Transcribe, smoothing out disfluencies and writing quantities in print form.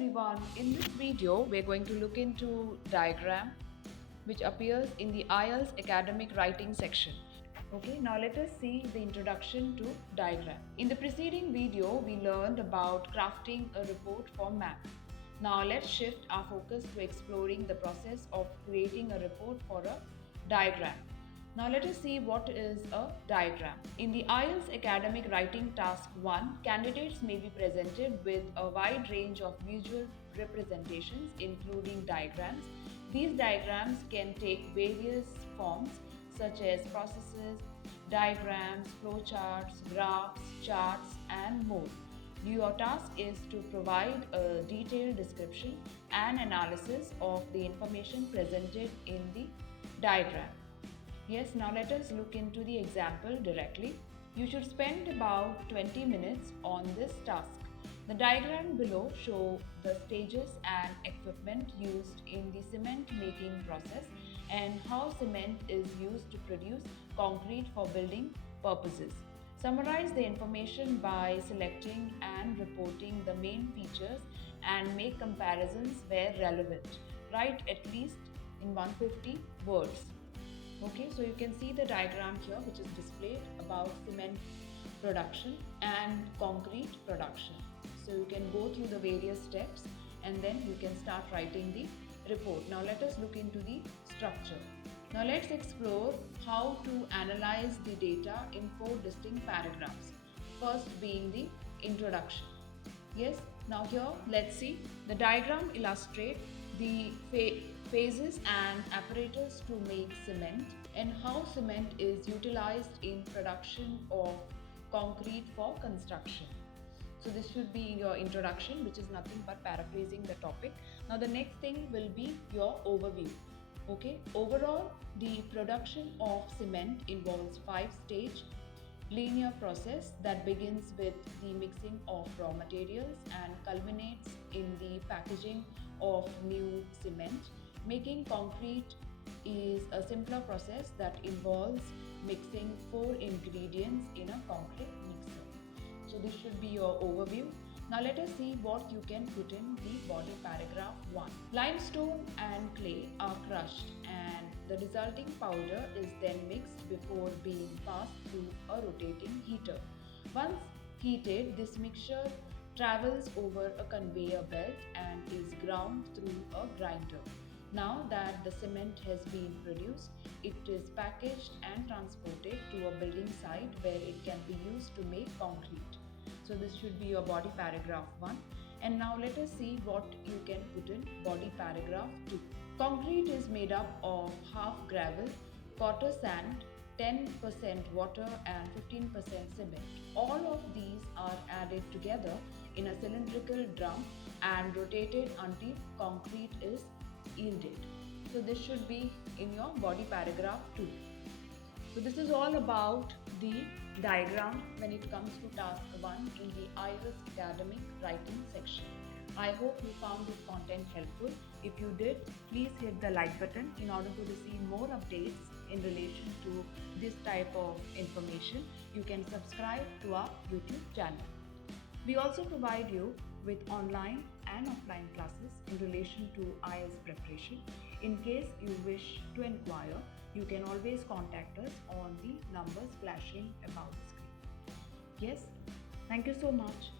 everyone, in this video we're going to look into diagram which appears in the IELTS Academic Writing Section. Okay, now let us see the introduction to diagram. In the preceding video we learned about crafting a report for map. Now let's shift our focus to exploring the process of creating a report for a diagram. Now let us see what is a diagram. In the IELTS Academic Writing Task 1, candidates may be presented with a wide range of visual representations including diagrams. These diagrams can take various forms such as processes, diagrams, flowcharts, graphs, charts and more. Your task is to provide a detailed description and analysis of the information presented in the diagram. Yes, now let us look into the example directly. You should spend about 20 minutes on this task. The diagram below show the stages and equipment used in the cement making process and how cement is used to produce concrete for building purposes. Summarize the information by selecting and reporting the main features and make comparisons where relevant. Write at least in 150 words. Okay, so you can see the diagram here which is displayed about cement production and concrete production. So you can go through the various steps and then you can start writing the report. Now let us look into the structure. Now let's explore how to analyze the data in 4 distinct paragraphs. First being the introduction. Yes, now here let's see the diagram illustrate the phases and apparatus to make cement and how cement is utilized in production of concrete for construction. So this should be your introduction, which is nothing but paraphrasing the topic. Now the next thing will be your overview. Okay, overall the production of cement involves 5-stage linear process that begins with the mixing of raw materials and culminates in the packaging of new cement. Making concrete is a simpler process that involves mixing 4 ingredients in a concrete mixer. So this should be your overview. Now let us see what you can put in the body paragraph 1. Limestone and clay are crushed and the resulting powder is then mixed before being passed through a rotating heater. Once heated, this mixture travels over a conveyor belt and is ground through a grinder. Now that the cement has been produced, it is packaged and transported to a building site where it can be used to make concrete. So this should be your body paragraph 1. And now let us see what you can put in body paragraph 2. Concrete is made up of half gravel, quarter sand, 10% water and 15% cement. All of these are added together in a cylindrical drum and rotated until concrete is yielded. So this should be in your body paragraph 2. So this is all about the diagram when it comes to task 1 in the IELTS Academic Writing Section. I hope you found this content helpful. If you did, please hit the like button in order to receive more updates in relation to this type of information. You can subscribe to our YouTube channel. We also provide you with online and offline classes in relation to IELTS preparation. In case you wish to inquire, you can always contact us on the numbers flashing above the screen. Yes, thank you so much.